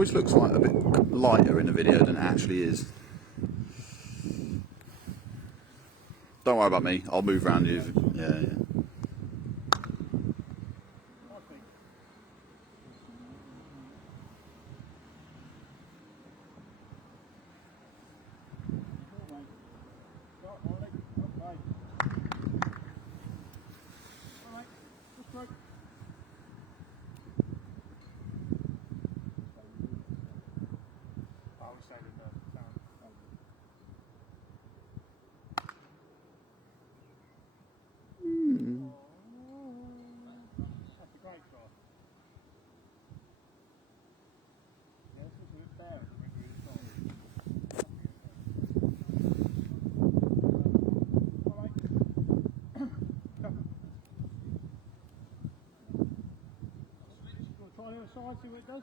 always looks like a bit lighter in the video than it actually is. Don't worry about me, I'll move around you. Yeah. Side, see what it does.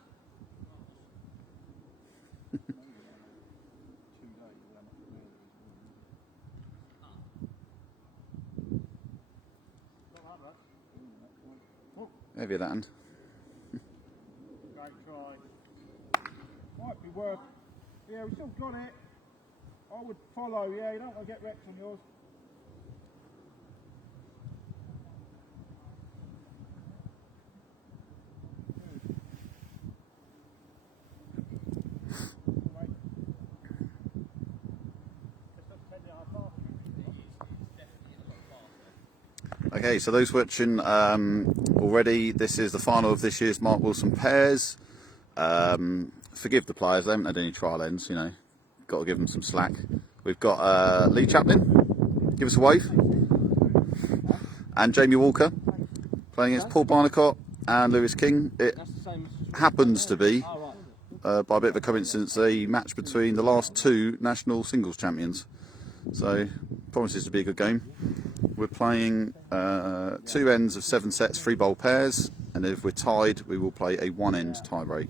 Heavy that hand. Great try. Might be worth. Yeah, we still got it. I would follow. Yeah, you don't want to get wrecked on yours. Okay, so those watching already, this is the final of this year's Mark Wilson Pairs. Forgive the players, they haven't had any trial ends, you know, got to give them some slack. We've got Lee Chaplin, give us a wave, and Jamie Walker playing against Paul Barnicott and Lewis King. It happens to be, by a bit of a coincidence, a match between the last two national singles champions. So, promises to be a good game. We're playing 2 ends of 7 sets, 3 bowl pairs, and if we're tied, we will play a 1 end tie break.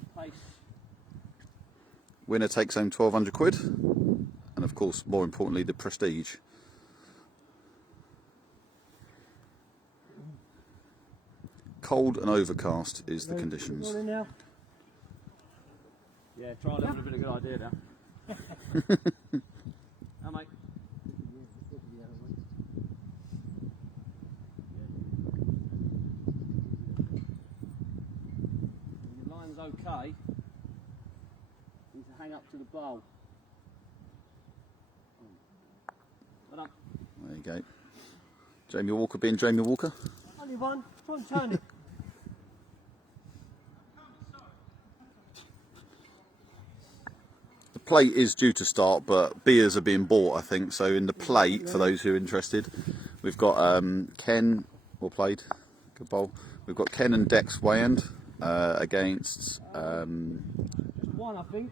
Winner takes home 1,200 quid, and of course, more importantly, the prestige. Cold and overcast is the conditions. Yeah, trial end would have been a good idea now. How, mate? Your line's okay. Need to hang up to the bowl. Well done. There you go. Jamie Walker being Jamie Walker. Only one. Try and turn it. The plate is due to start, but beers are being bought, I think. So in the plate, for those who are interested, we've got Ken, or played, good bowl. We've got Ken and Dex Wayand against One, I think.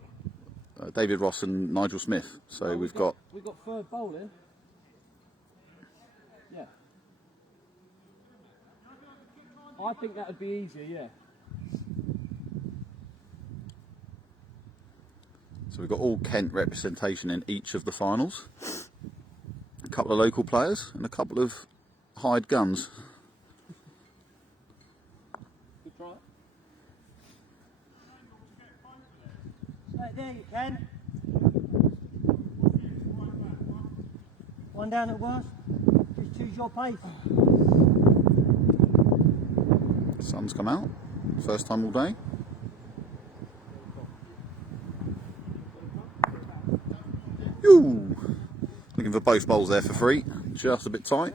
David Ross and Nigel Smith. So we've got third bowling. Yeah. I think that would be easier, yeah. So we've got all Kent representation in each of the finals. A couple of local players and a couple of hired guns. Good try. Right there you can. One down at worst. Just choose your pace. Sun's come out. First time all day. Looking for both bowls there for free, just a bit tight.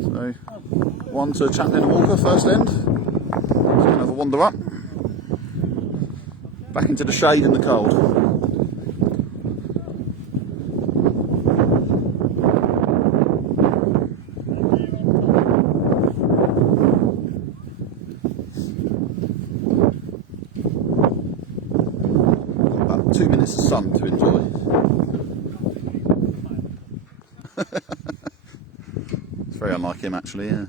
So, 1 to Chaplin and Walker, first end. So another wander up. Back into the shade in the cold. About 2 minutes of sun to enjoy. It's very unlike him, actually, yeah.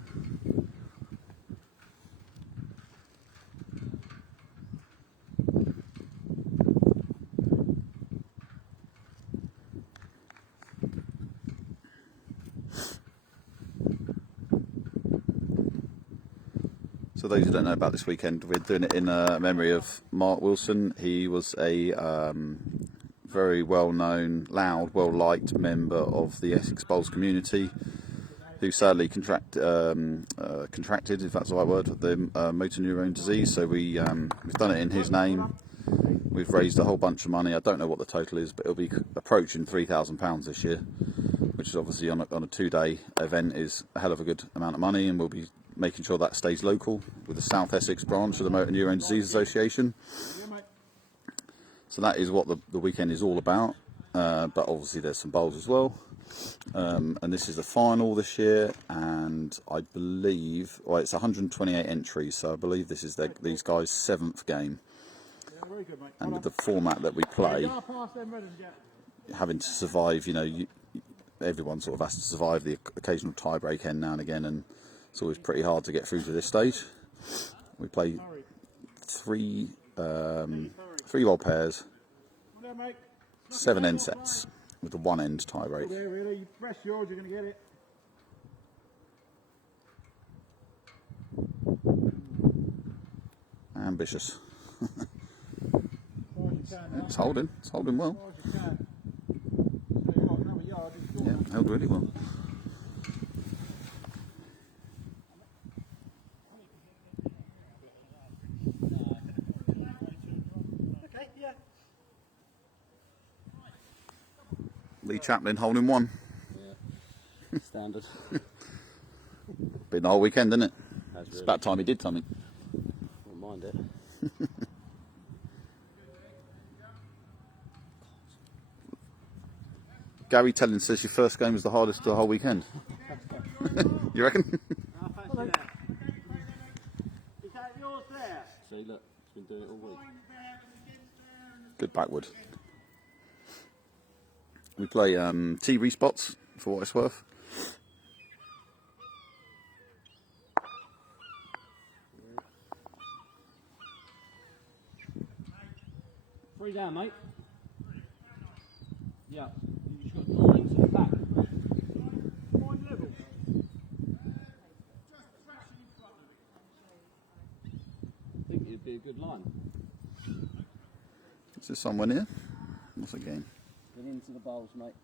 So those who don't know about this weekend, we're doing it in memory of Mark Wilson. He was a very well-known, loud, well-liked member of the Essex bowls community, who sadly contracted, if that's the right word, the motor neurone disease. So we've done it in his name. We've raised a whole bunch of money. I don't know what the total is, but it'll be approaching £3,000 this year, which is obviously on a 2-day event is a hell of a good amount of money, and we'll be making sure that stays local with the South Essex branch of the Motor Neurone Disease Association. So that is what the weekend is all about, but obviously there's some bowls as well. And this is the final this year, and I believe, well, it's 128 entries, so I believe this is these guys' 7th game. And with the format that we play, having to survive, you know, everyone sort of has to survive the occasional tie-break end now and again, and it's always pretty hard to get through to this stage. We play three bowl pairs, 7 end sets with a 1 end tie break. Yeah, really. You press yours, you're going to get it. Ambitious. It's holding well. Yeah, held really well. Lee Chaplin holding 1. Yeah. Standard. Been the whole weekend, isn't it? Really. It's about time he did something. Won't mind it. Gary Tellin says your first game was the hardest of the whole weekend. You reckon? Is that yours there? See, look, it's been doing it all week. Good backward. We play TV spots for what it's worth. Three down, mate. Yeah, you just got to draw into the back. Point level. I think it'd be a good line. Is there someone here? What's the game? Get into the bowls, mate.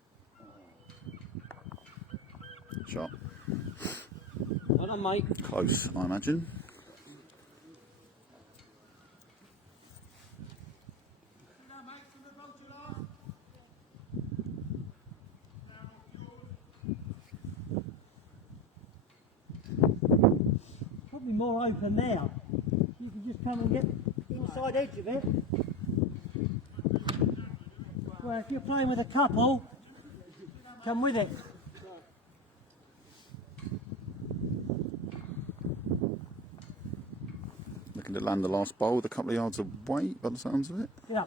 Shot. Well done, mate. Close, I imagine. Probably more open now. You can just come and get the inside edge of it. Well, if you're playing with a couple, come with it. Looking to land the last bowl with a couple of yards away by the sounds of it. Yeah.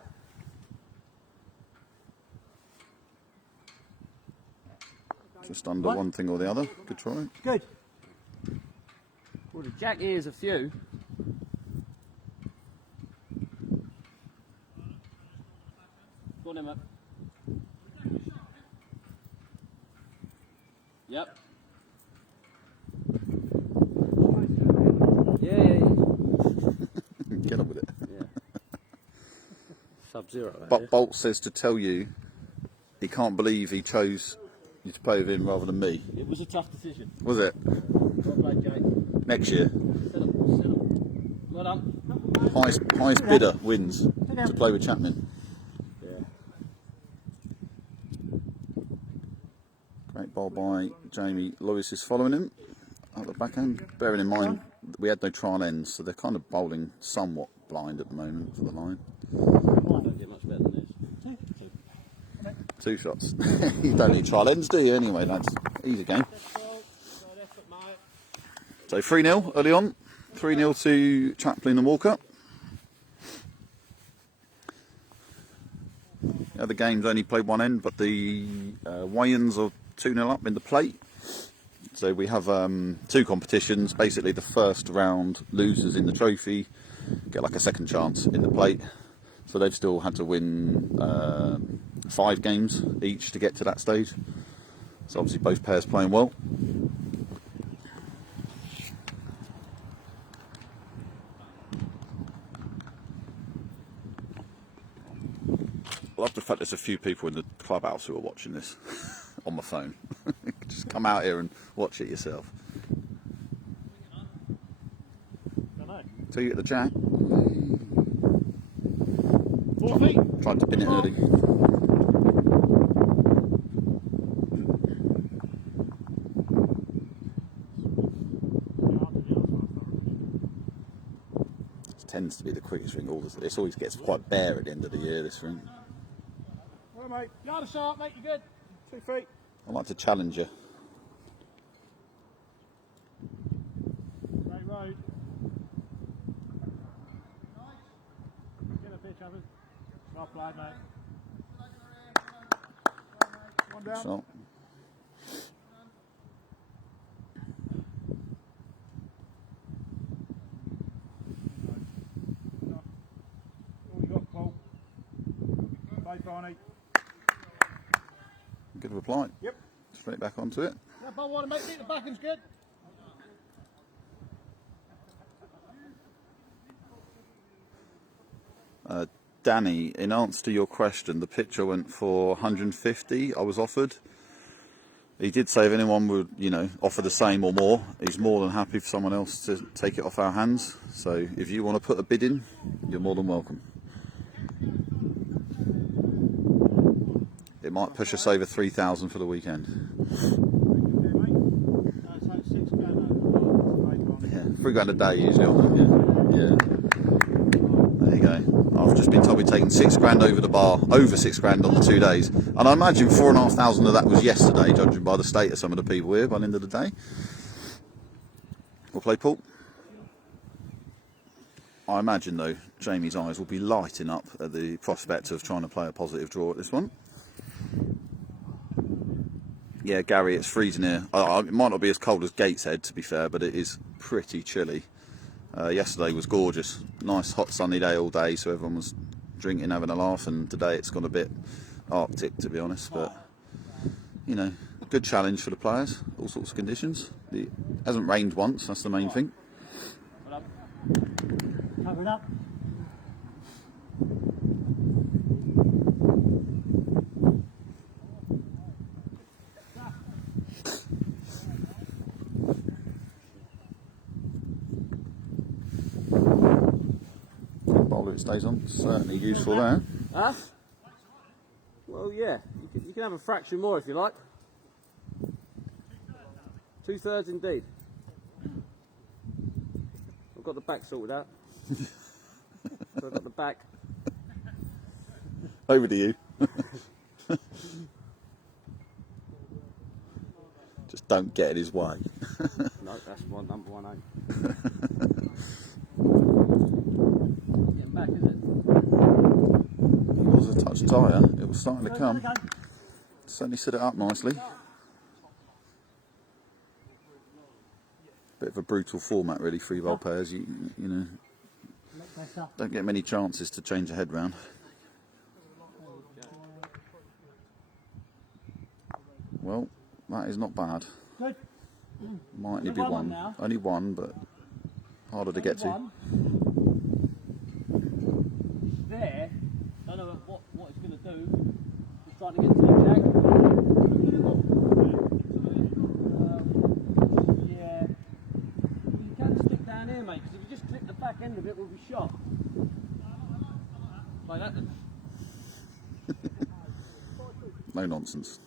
Just under one thing or the other. Good try. Good. Well, the jack here's a few. Go on, Emma. Yep. Yeah. Get on with it. Yeah. Sub-zero. But Bolt says to tell you he can't believe he chose you to play with him rather than me. It was a tough decision. Was it? Well played, Jake. Next year, Sit up. Well done. highest bidder wins to play with Chaplin. Yeah. Great bowl by Jamie. Lewis is following him at the back end. Bearing in mind we had no trial ends, so they're kind of bowling somewhat blind at the moment for the line. Don't get much better than this. 2 shots. You don't need trial ends, do you? Anyway, lads, easy game. So 3-0 early on. 3-0 to Chaplin and Walker. The other games only played one end, but the Wayans are 2-0 up in the plate. So we have 2 competitions. Basically, the first round losers in the trophy get like a second chance in the plate. So they've still had to win 5 games each to get to that stage. So obviously both pairs playing well. love the fact there's a few people in the clubhouse who are watching this on my phone. Just come out here and watch it yourself. So you get the jack. 4 feet. Tried to pin it early. It tends to be the quickest ring. This always gets quite bare at the end of the year, this ring. Well, mate, yard a sharp, mate, you good? 2 feet. I like to challenge you. Great road. Get a pitch, Chaplin. Well played, mate. One down. So, All you got, Paul. Play, Barney. good reply. Yep. Straight back onto it. Yeah, Paul, want to make it. The backing's good. Danny, in answer to your question, the picture went for 150. I was offered. He did say if anyone would, offer the same or more, he's more than happy for someone else to take it off our hands. So if you want to put a bid in, you're more than welcome. It might push us over 3,000 for the weekend. Yeah, £3 a day usually on them. Yeah. There you go. I've just been told we're taking £6 over the bar, over £6 on the 2 days, and I imagine 4,500 of that was yesterday, judging by the state of some of the people here. By the end of the day, we'll play Paul. I imagine though, Jamie's eyes will be lighting up at the prospect of trying to play a positive draw at this one. Yeah, Gary, it's freezing here. It might not be as cold as Gateshead, to be fair, but it is pretty chilly. Yesterday was gorgeous, nice hot sunny day all day, so everyone was drinking, having a laugh, and today it's gone a bit arctic, to be honest, but good challenge for the players, all sorts of conditions. It hasn't rained once, that's the main thing. Cover it up. Bowler it stays on, certainly useful there. Huh? Well, yeah, you can have a fraction more if you like. 2/3 indeed. I've got the back sorted out. So I've got the back. Over to you. Just don't get in his way. No, that's my number 1 aim. Getting back, is it? It was a touch tighter, it was starting to come. Certainly set it up nicely. Bit of a brutal format really, 3-bowl pairs. You don't get many chances to change a head round. Well, that is not bad. Good. Might only be one. Only one, but harder to get to. There, don't know what it's going to do. Just trying to get to the jack. Yeah. You can stick down here, mate, because if you just clip the back end of it, we'll be shot. Like that then. No nonsense.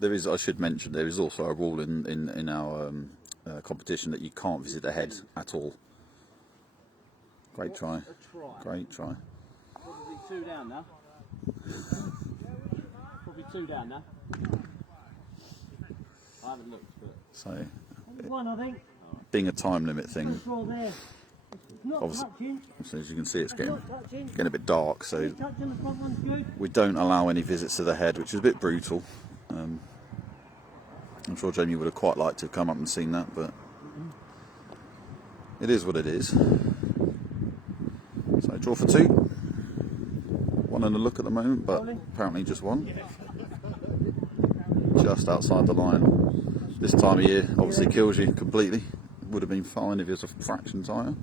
There is, I should mention, there is also a rule in our competition that you can't visit the head at all. Great try. Great try. Probably 2 down now. Probably 2 down now. I haven't looked, but... So, One, I think. being a time limit thing, Draw there. It's not Obviously. touching. so as you can see it's getting Not touching. a bit dark, so Touching the front one's good. we don't allow any visits to the head, which is a bit brutal. I'm sure Jamie would have quite liked to have come up and seen that, but it is what it is. So draw for 2. One in the look at the moment, but apparently just one. Just outside the line. This time of year obviously kills you completely. Would have been fine if it was a fraction tighter.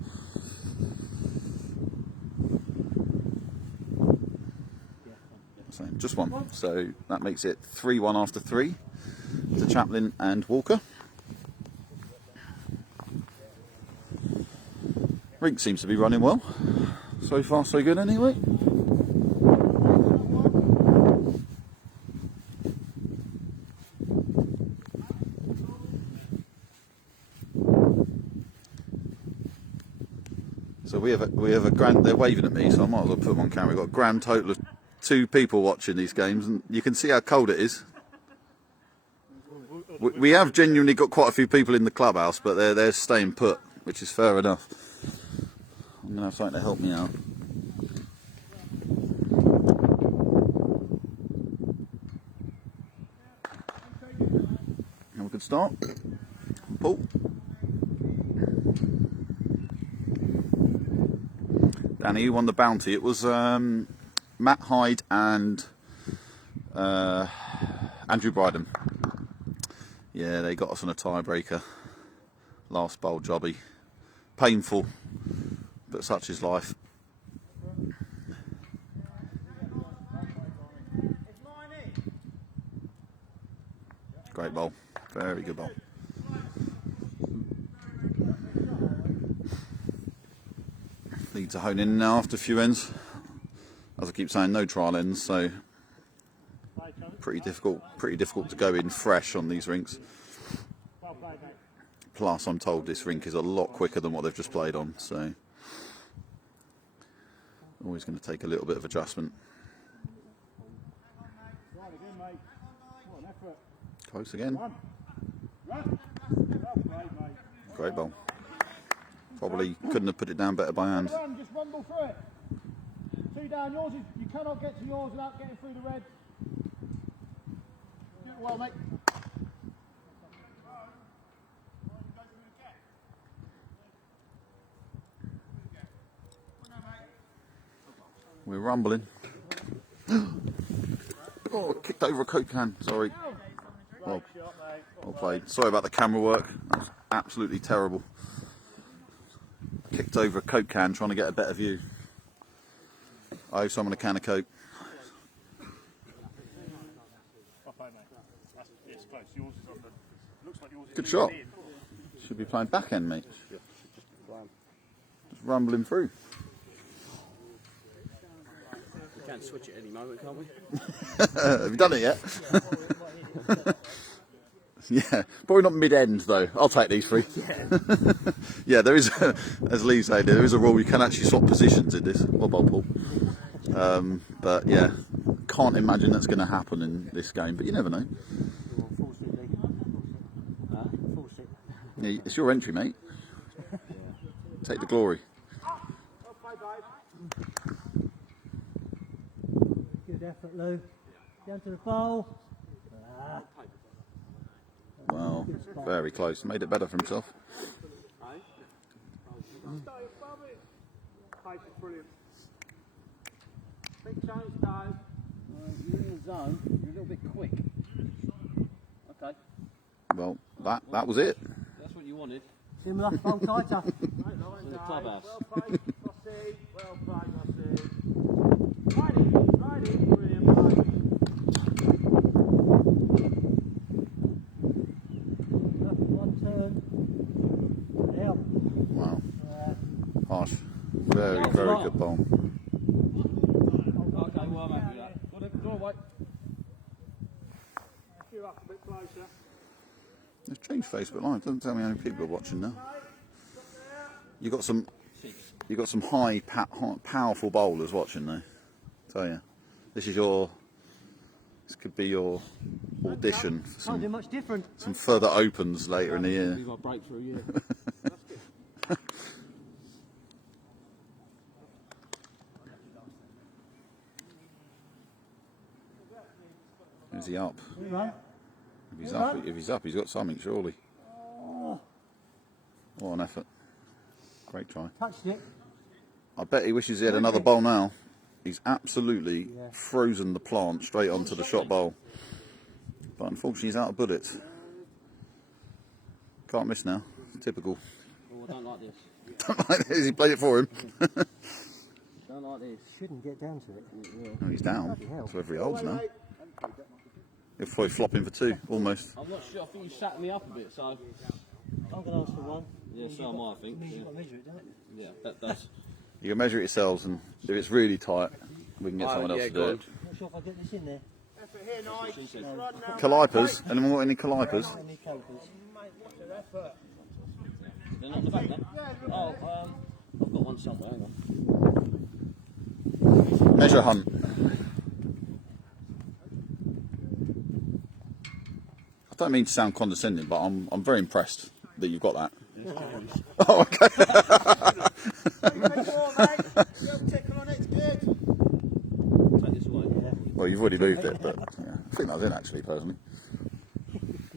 just one. So that makes it 3-1 after 3 to Chaplin and Walker. Rink seems to be running well. So far so good anyway. So we have a grand, they're waving at me, so I might as well put them on camera. We've got a grand total of 2 people watching these games, and you can see how cold it is. We have genuinely got quite a few people in the clubhouse, but they're staying put, which is fair enough. I'm going to have something to help me out. And we could start. Paul. Danny, who won the bounty? It was Matt Hyde and Andrew Bryden. Yeah, they got us on a tiebreaker. Last bowl jobby. Painful, but such is life. Great bowl. Very good bowl. Need to hone in now after a few ends. As I keep saying, no trial ends, so pretty difficult to go in fresh on these rinks. Plus, I'm told this rink is a lot quicker than what they've just played on, so always going to take a little bit of adjustment. Close again. Great ball. Probably couldn't have put it down better by hand. Just rumble through it. 2 down. Yours is, you cannot get to yours without getting through the red. Do it well, mate. We're rumbling. Oh, kicked over a Coke can. Sorry. Well played. Sorry about the camera work. That was absolutely terrible. Kicked over a Coke can trying to get a better view. I owe someone a can of Coke. Good shot. Should be playing backhand, mate. Just rumbling through. We can switch it any moment, can't we? Have you done it yet? Yeah, probably not mid-end though. I'll take these 3. Yeah, there is, as Lee said, there is a rule you can actually swap positions in this. Well done, Paul. But yeah, can't imagine that's going to happen in this game. But you never know. Yeah, it's your entry, mate. Take the glory. Good effort, Lou. Down to the bowl. Wow, very close. Made it better for himself. Brilliant. Big challenge, Dave. You're in the zone. You're a little bit quick. Okay. Well, that was it. That's what you wanted. Similar, bowl tighter. In the clubhouse. Well played, Rossi. Well played, Rossi. Righty, brilliant play. One turn. Yeah. Wow. Harsh. Very good ball. Okay, well, I'm happy with that. Go away. You up a bit closer. It's changed Facebook Live. Doesn't tell me how many people are watching now. You got some high, powerful bowlers watching though. Tell you, this could be your audition for Can't do much different. some further opens later in the year. We've got a breakthrough, yeah. Is he up? Right. If he's up, he's got something surely. What an effort! Great try. Touched it. I bet he wishes he had another bowl now. He's absolutely frozen the plant straight onto the shot bowl. But unfortunately he's out of bullets. Can't miss now. Typical. Oh, I don't like this. Don't like this. He played it for him. Don't Go like this. Shouldn't get down to it. Yeah. Oh, he's down. Bloody hell. That's whether he holds now. He'll probably flop in for 2, almost. I'm not sure. I think you sat me up a bit, so. I'm going to ask for 1. Yeah, so am I think. Means you've got to measure it, doesn't it? Yeah, that does. You can measure it yourselves, and if it's really tight, we can get someone else to do it. Not sure if I get this in there. Effort here, Nige. She said. Run now. Calipers? Anyone got any calipers? Any calipers? Mate, what's your effort? They're not the back then. Oh, I've got one somewhere. Hang on. Measure hunt. I don't mean to sound condescending, but I'm very impressed that you've got that. Oh, okay. Tickle on it, it's good. Take this away. Yeah. Well, you've already moved it, but yeah, I think that was in actually, personally.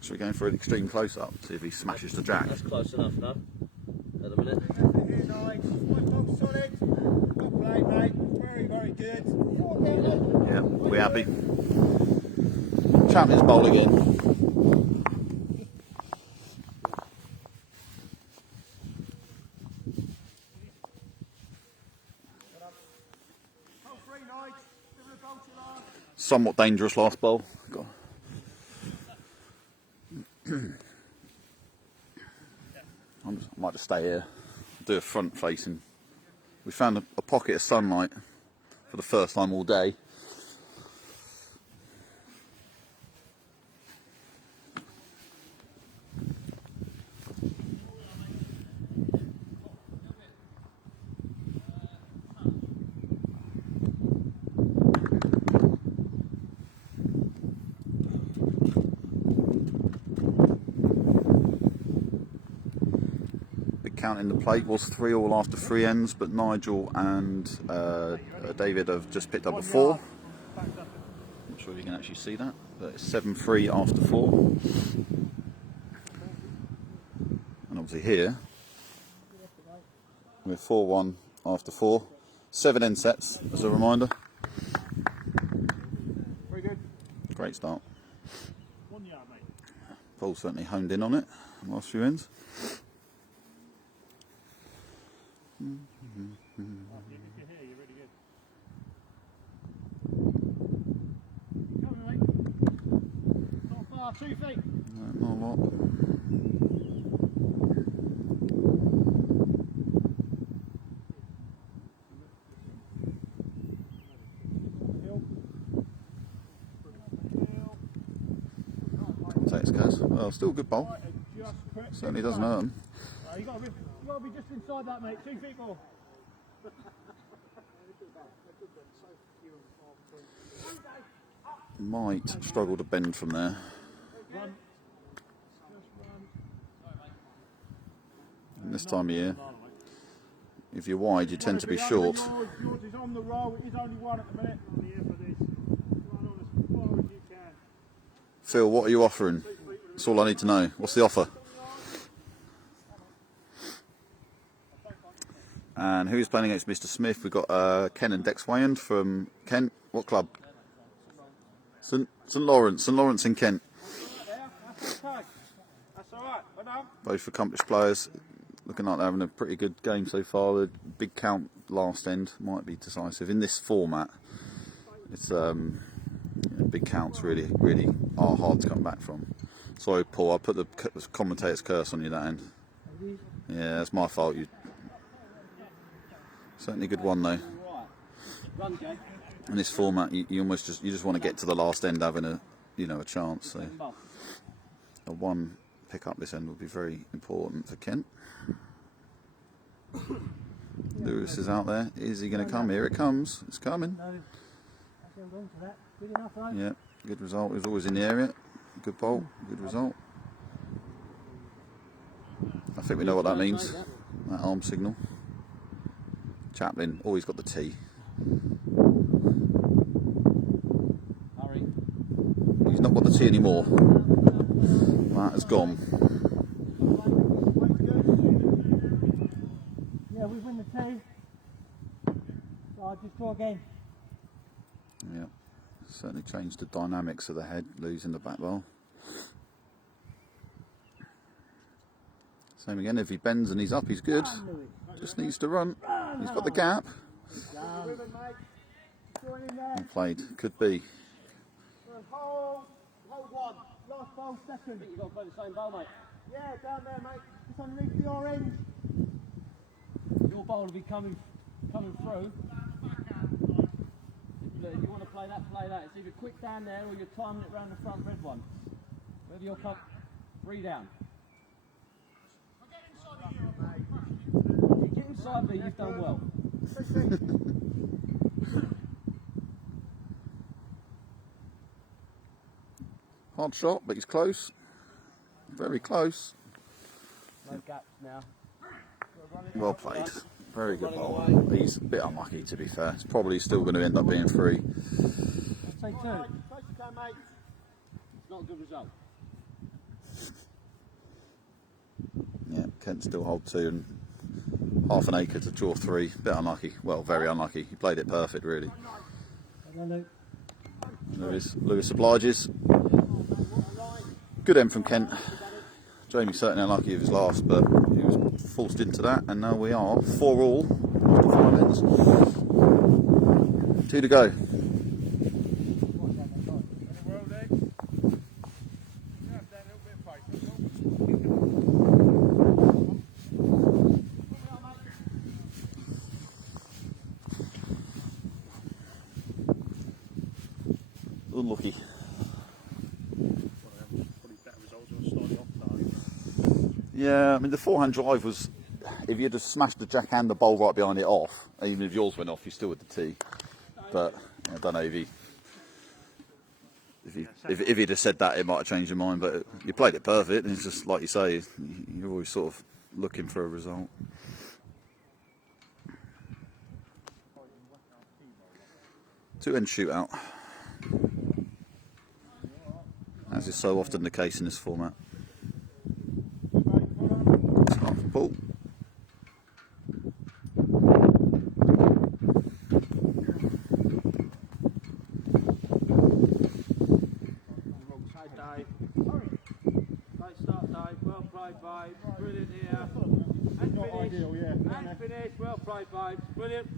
Should we go in for an extreme close-up, see if he smashes the jack? That's close enough, no? At the minute. Effort here, Nige. One ball solid. Well played, mate. Very, very good. Yeah, we happy. Chaplin's bowl again. Hole 3, Nige. Give it a bolt to last. Somewhat dangerous last bowl. I might just stay here, do a front facing. We found a pocket of sunlight for the first time all day. Count in the plate was 3-all after 3 ends, but Nigel and David have just picked up a 4. Not sure if you can actually see that, but it's 7-3 after 4. And obviously here we're 4-1 after 4. 7 end sets as a reminder. Very good. Great start. 1 yard, mate. Paul certainly honed in on it last few ends. If you're here, you're really good. Come on, mate. Not far, 2 feet. No, not a lot. Takes Kaz. Well, still a good bowl. Certainly doesn't hurt him. You got to be just inside that, mate. 2 feet more. Might struggle to bend from there. Run. And this time of year, if you're wide, you tend to be short. Yours is on the roll. It is only 1 at the minute. On the here for this. Run on as far as you can. Phil, what are you offering? That's all I need to know. What's the offer? And who's playing against Mr. Smith? We've got Ken and Dex Wayand from Kent. What club? St Lawrence. St Lawrence in Kent. That's okay. That's all right. Well done. Both accomplished players. Looking like they're having a pretty good game so far. The big count last end might be decisive. In this format, it's big counts really are hard to come back from. Sorry, Paul, I put the commentator's curse on you that end. Yeah, that's my fault. You certainly a good one though. Run, Jay. In this format, you almost just want to get to the last end having a chance. So a 1 pick up this end would be very important for Kent. Lewis is out there. Is he going to come? Here it comes. It's coming. No. That's held on to that. Good enough, though. Yeah, good result. He was always in the area. Good bowl. Good result. I think we know what that means. That arm signal. Chaplin always got the T. Hurry. He's not got the T anymore. That has gone. Yeah, we win the 2. So I'll just draw again. Yeah, certainly changed the dynamics of the head, losing the back bowl. Same again, if he bends and he's up, he's good. Just needs to run. He's got the gap. Join in there. Well played. Could be. Hold one. Last ball, I second. think you've got to play the same bowl, mate. Yeah, down there, mate. Just underneath the orange. Your bowl will be coming through. If you want to play that, play that. It's either quick down there or you're timing it round the front red one. Whether you'll come 3 down. If you get inside me, you've done well. Hard shot, but he's close. Very close. No gaps now. Well played. Very good ball. He's a bit unlucky, to be fair. It's probably still going to end up being 3. I'd say 2. Close you can, mate. It's not a good result. Yeah, Kent still hold 2 and half an acre to draw 3. Bit unlucky. Well, very unlucky. He played it perfect, really. Lewis obliges. Good end from Kent. Jamie certainly unlucky with his last, but he was forced into that, and now we are 4-all after 5 ends. 2 to go. Unlucky. Yeah, I mean the forehand drive was, if you'd have smashed the jack and the bowl right behind it off, even if yours went off, you're still with the tee. But I don't know if he'd have said that, it might have changed your mind. But you played it perfect, and it's just like you say, you're always sort of looking for a result. Two-end shootout, as is so often the case in this format. Half a ball. Great start, Dave. Well played, babe. Brilliant here. And Not finish. ideal, yeah. And finish. Well played, babe. Brilliant.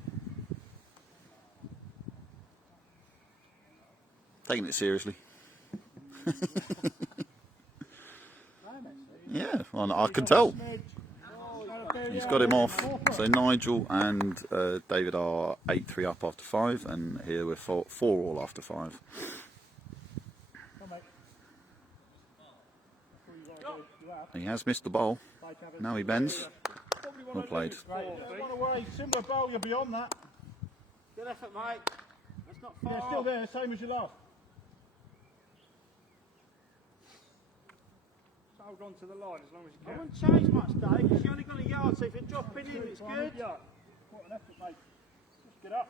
Taking it seriously. Yeah, well, I can tell. He's got him off. So Nigel and David are 8-3 up after 5, and here we're 4-all after 5. He has missed the bowl. Now he bends. Well played. Right, don't want to worry. Similar bowl, you're beyond that. Good effort, mate. That's not far. Yeah, still there, same as your last. Hold on to the line as long as you can. I wouldn't change much, Dave, because you only got a yard, so if you're dropping in, it's good. Yeah. What an effort, mate. Just get up.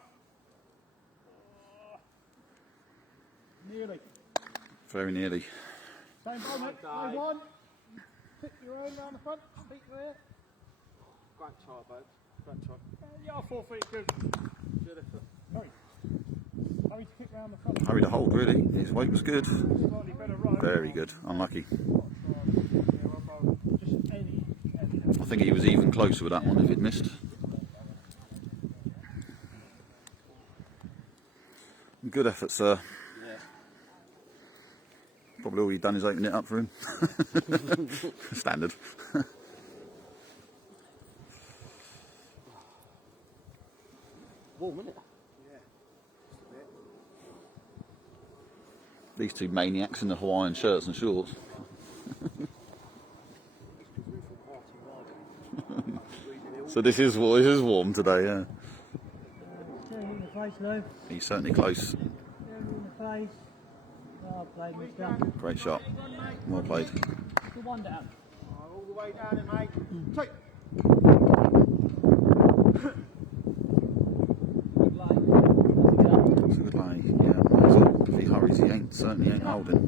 Nearly. Very nearly. Same bowl, mate. Play one. Tip your own round the front. Feet there. Great try, both. Great try. Yeah, 4 feet, good. Good effort. Hurry. Hurry to kick round the front. Hurry to hold, really. His weight was good. Slightly better right. Very good. Unlucky. Just any. I think he was even closer with that one if he'd missed. Good effort, sir. Yeah. Probably all you've done is open it up for him. Standard. Warm, isn't it? These two maniacs in the Hawaiian shirts and shorts. So this is warm today, yeah. Turn in the face, Lou. He's certainly close. Turn in the face. Well played, mister. Great shot. Well played. Good one down. All the way down it, mate. Take. Good lay. It's a good lay, yeah. If he hurries, he certainly ain't holding.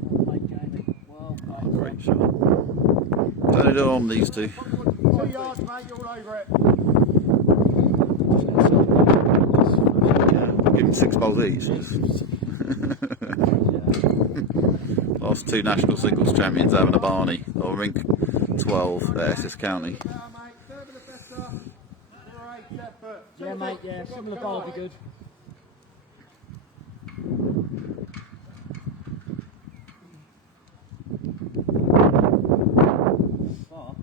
Well played, Jamie. Well played. Great shot. Turn it on, these two. 2 yards, mate, you're all over it. Yeah, give him 6 bowls each. Last 2 national singles champions having a Barney, or rink 12 at Essex County. Yeah, mate, yeah. Similar bowl would be good. Far.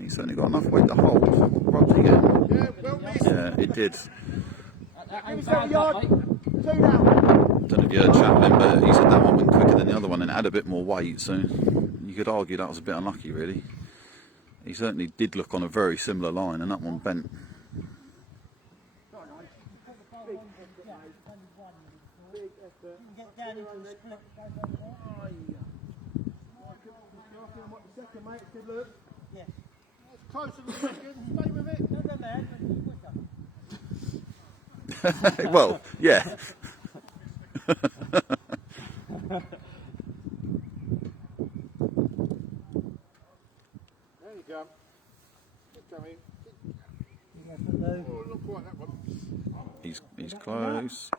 He's certainly got enough weight to hold. What rod did he get? Yeah, well missed. Yeah, it did. That Give ain't us that bad, yard. mate. 2 now. Don't know if you heard Chaplin, but he said that one went quicker than the other one and it had a bit more weight, so you could argue that was a bit unlucky, really. He certainly did look on a very similar line, and that one bent. Big effort. Get down into the split. What the second, mate? Good look. Yeah. It's closer than the second. Stay with it. No, man, quicker. Well, yeah. There you go. Keep coming. You have to do. Oh, not quite that one. He's close.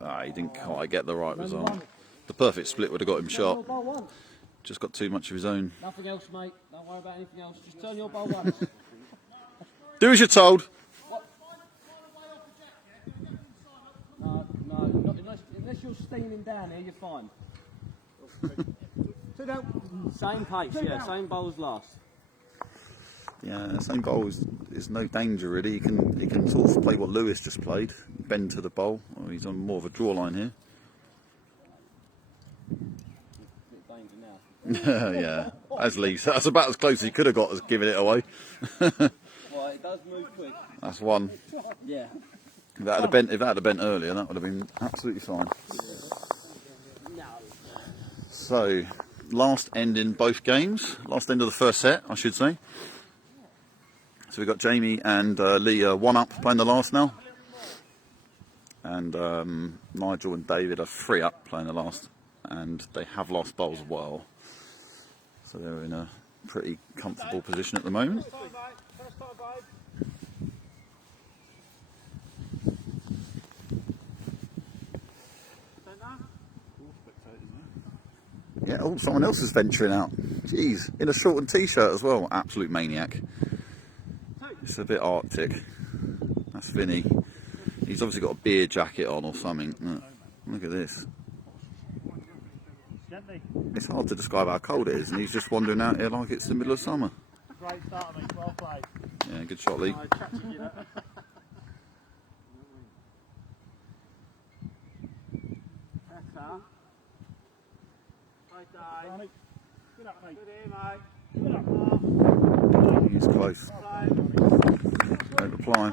Ah, he didn't quite get the right result. The perfect split would have got him shot. Bowl once. Just got too much of his own. Nothing else, mate. Don't worry about anything else. Just turn your bowl once. Do as you're told. No, not unless you're steaming down here, you're fine. 2 down. Same pace, yeah. Same bowl as last. Yeah, same bowl is no danger really. He can sort of play what Lewis just played, bend to the bowl. Or he's on more of a draw line here. Bit of danger now. Yeah, as Lee, that's about as close as he could have got as giving it away. Well, it does move quick. That's one. Yeah. If that had bent earlier, that would have been absolutely fine. No. So, last end in both games. Last end of the first set, I should say. So we've got Jamie and Lee 1 up playing the last now. And Nigel and David are 3 up playing the last. And they have lost bowls as well. So they're in a pretty comfortable position at the moment. First time, babe. Yeah, oh, someone else is venturing out. Jeez, in a shortened t-shirt as well. Absolute maniac. It's a bit Arctic. That's Vinny. He's obviously got a beer jacket on or something. Look at this. It's hard to describe how cold it is, and he's just wandering out here like it's the middle of summer. Great start, mate. Well played. Yeah, good shot, Lee. Good up, mate. Good here, mate. He's close. No reply.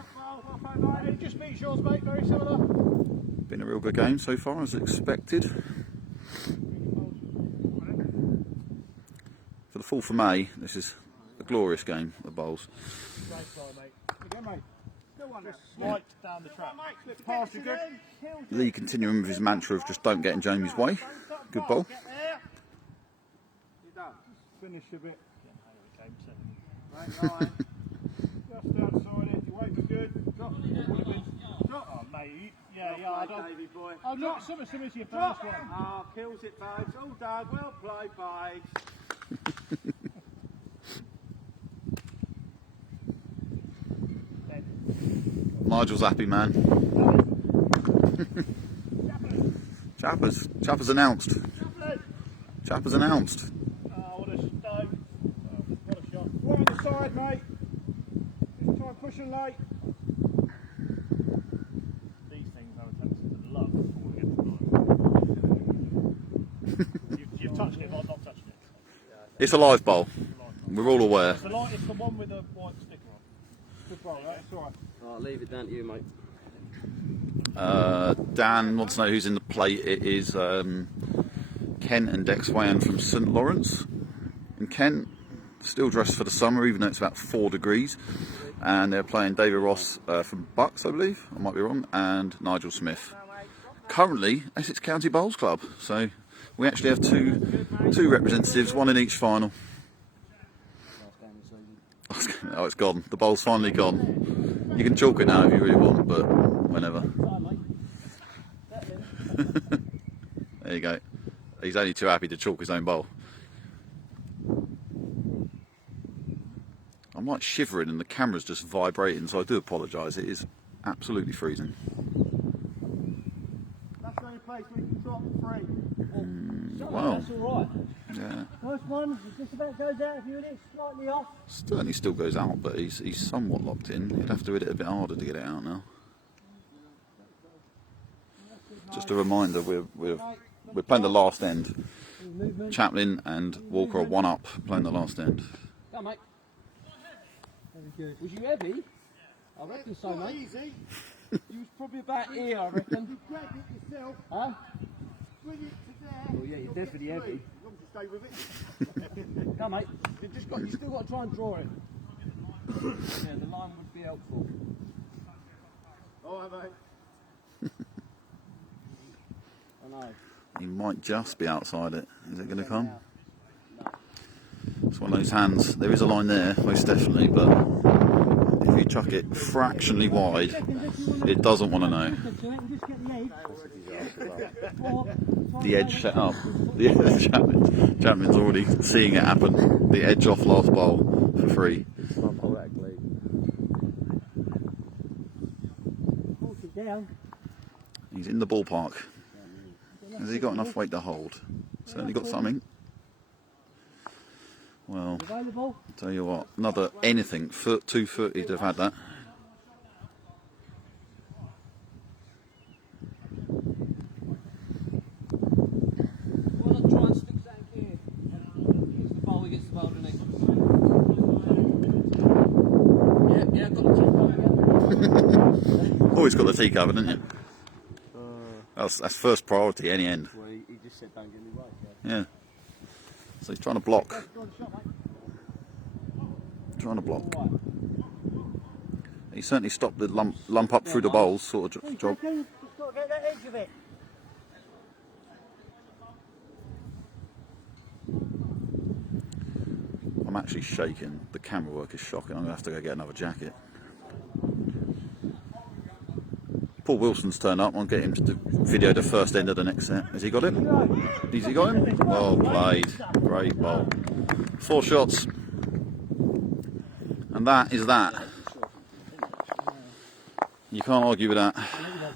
It just meets yours, mate. Very similar. Been a real good game so far, as expected. For the 4th of May, this is a glorious game of bowls. Great try, mate. Again, mate. Still one. Just slight down the track. Slip past you, good. Lee continuing with his mantra of just don't get in Jamie's way. Good bowl. Get there. You're done. Finish a bit. Right line. Just outside it. Your weight was good. Drop. Drop. Oh, mate. Yeah, I don't. Davey boy. Oh, look, similar to your first one. Oh, kills it, babes. All done. Well played, babes. Nigel's happy, man. Chappers announced. Chappers announced. Oh, what a stoke. Oh, what a shot. Right on the side, mate. Just try and push and late. These things are attempted to love before we get to the You've touched it, but not touched it. It's a live bowl. We're all aware. It's the one with the white sticker on. Good bowl, right? It's alright. I'll leave it down to you, mate. Dan wants to know who's in the plate. It is Ken and Dex Wayan from St Lawrence in Kent. Still dressed for the summer, even though it's about 4 degrees. And they're playing David Ross from Bucks, I believe. I might be wrong. And Nigel Smith. Currently, Essex County Bowls Club. So we actually have two representatives, one in each final. Oh, it's gone. The bowl's finally gone. You can chalk it now if you really want, but whenever. There you go. He's only too happy to chalk his own bowl. I'm like shivering and the camera's just vibrating, so I do apologise. It is absolutely freezing. That's the only place Wow. That's all right. Yeah. First one, just about goes out if you hit it slightly off. Certainly still goes out, but he's somewhat locked in. He'd have to hit it a bit harder to get it out now. Just a reminder, we're playing the last end. Chaplin and Walker are 1 up, playing the last end. Come, mate. Was you heavy? I reckon so, mate. Easy. You was probably about here, I reckon. You grab it yourself, Huh? bring it to there. Oh yeah, you're definitely heavy. As long as you stay with it. Come, mate. You still got to try and draw it. Yeah, the line would be helpful. All right, mate. I know. He might just be outside it. Is it going to come? It's one of those hands. There is a line there, most definitely, but if you chuck it fractionally wide, it doesn't want to know. The edge set up. Chapman's already seeing it happen. The edge off last bowl for free. He's in the ballpark. Has he got enough weight to hold? Certainly got something. Well, tell you what, another anything, 2 foot, he'd have had that. Why not try and stick something here? He gets the bowl, doesn't he? Yeah, got the teacup. Always got the teacup, haven't you? That's first priority, any end. Well, he just said don't get in the way. Yeah. So he's trying to block. Trying to block. He certainly stopped the lump up through the bowls sort of job. Just got to get that edge of it. I'm actually shaking. The camera work is shocking. I'm going to have to go get another jacket. Paul Wilson's turned up. I'll get him to video the first end of the next set. Has he got it? Has he got him? Well played. Great bowl. 4 shots. And that is that. You can't argue with that.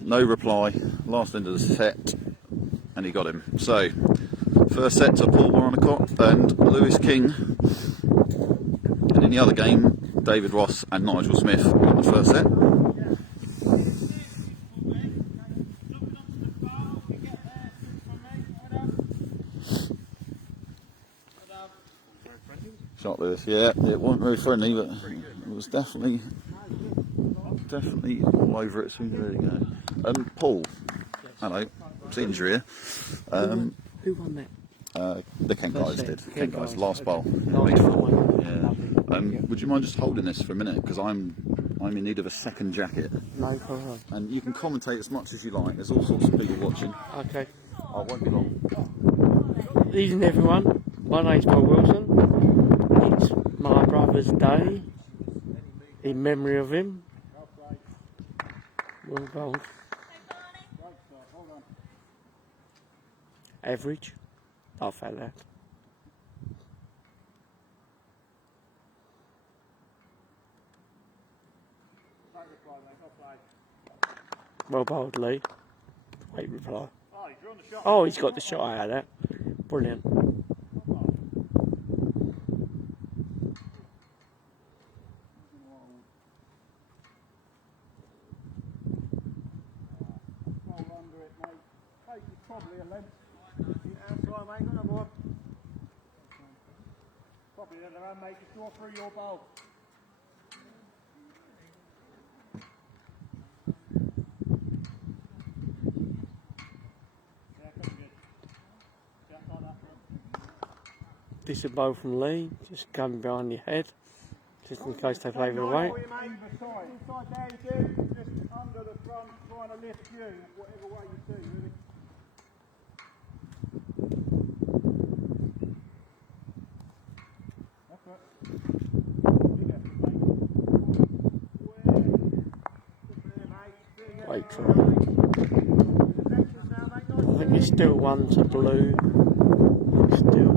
No reply. Last end of the set. And he got him. So, first set to Paul Barnicott and Lewis King. And in the other game, David Ross and Nigel Smith got the first set. Shot Lewis, yeah, it wasn't very friendly, but it was definitely all over it. So there you go. Paul, hello, seen you here. Who won that? The Kent guys did. Kent guys, last bowl. Yeah. Would you mind just holding this for a minute, because I'm in need of a second jacket. No problem. And you can commentate as much as you like. There's all sorts of people watching. Okay. I won't be long. Evening everyone. My name's Paul Wilson. It's my brother's day. In memory of him. Well bowled. Average. I've had that. Well bowled, Lee. Great reply. Oh, he's got the shot out of that. Brilliant. Probably a length. That's right, mate. Another one. Probably the other hand, mate. Just draw through your bowl. Yeah, pretty good. Yeah, like that. This is a bow from Lee. Just coming behind your head. Just in case they play the away. Either side. Inside there you do. Just under the front, trying to lift you, whatever way you do, really. Wait for it. I think it's still 1 to blue. Still.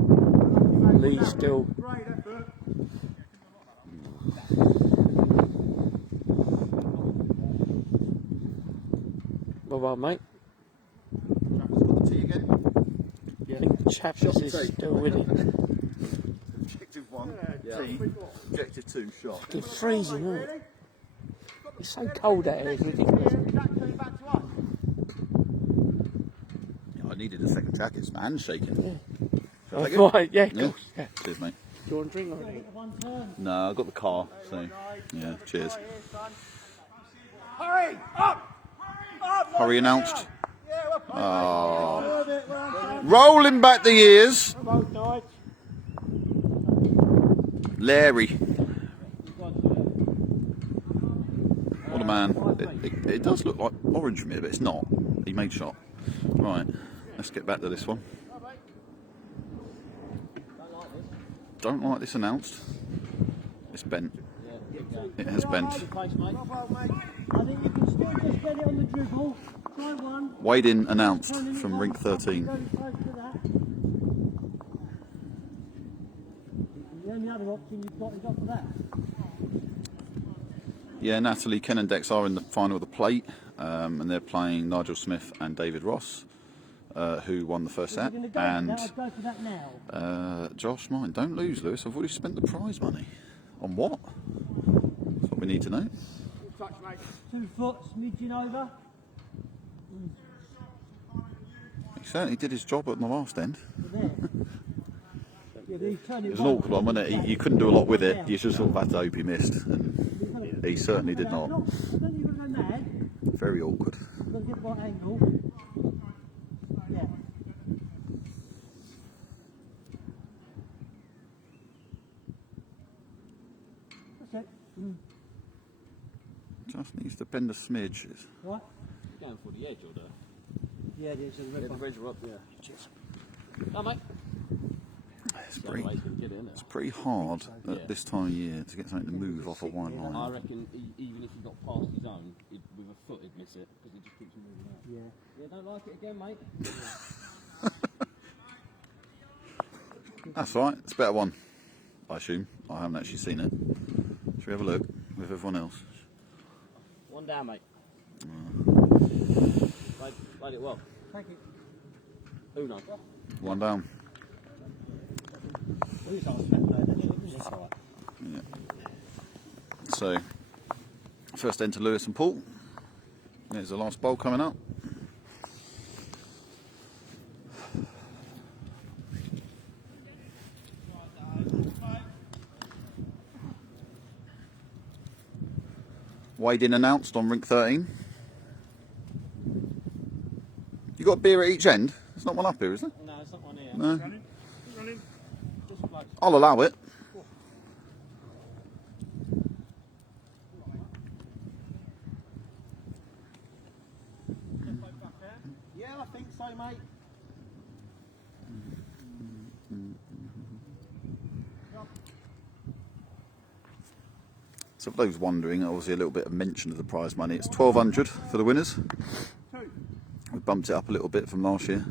Lee still. Well, mate. Got the tee again. Yeah. Chaplin is still with it. Objective 1, T. Objective 2, shot. It's freezing, isn't it? It's so cold out here, it's ridiculous. I needed a second jacket, my hand's shaking. Oh, take it? right, yeah, of Yeah? course. Yeah. Cheers, mate. Do you want a drink already? No, I got the car, so yeah, cheers. Hurry! Up! Up! Hurry announced. Rolling back the years. Larry. What a man. It does look like orange from here, but it's not. He made shot. Right, let's get back to this one. Don't like this announced. It's bent. It has bent. I think you can still just get it on the dribble. Try one. Weighed in announced from rink 13. Go close to that. The only other option you've got is off of that. Yeah, Natalie, Ken and Dex are in the final of the plate, and they're playing Nigel Smith and David Ross, who won the first set. You're gonna go And for that, I'd go for that now. Josh, mine, don't lose, Lewis. I've already spent the prize money. On what? That's what we need to know. 2 foot, smidgen over. He certainly did his job at the last end. There. Yeah, but he's turning It was an awkward one, wasn't it? You couldn't do a lot with it. You just sort of had to hope he missed, and he certainly did not. I don't think you're going to go mad. Very awkward. You've got to get the right angle. Yeah. That's it. Just needs to bend a smidge. Right? Going for the edge or the... Yeah, it is. The red one. Reds are up, yeah. Cheers. No, mate. It's The other pretty, way's gonna get it, it's pretty hard at this time of year to get something to move off a wide I line. reckon even if he got past his own, with a foot he'd miss it, because he just keeps moving out. Yeah. Yeah, don't like it again, mate. That's right, it's a better one, I assume. I haven't actually seen it. Should we have a look with everyone else? One down, mate. Played it well. Thank you. Uno. One down. Yeah. So, first enter Lewis and Paul. There's the last bowl coming up. Weighed in announced on rink 13. You got a beer at each end? There's not one up here, is there? No, it's not one here. No. Just like I'll allow it. Yeah, I think so, mate. So for those wondering, obviously a little bit of mention of the prize money. It's 1,200 for the winners. We bumped it up a little bit from last year.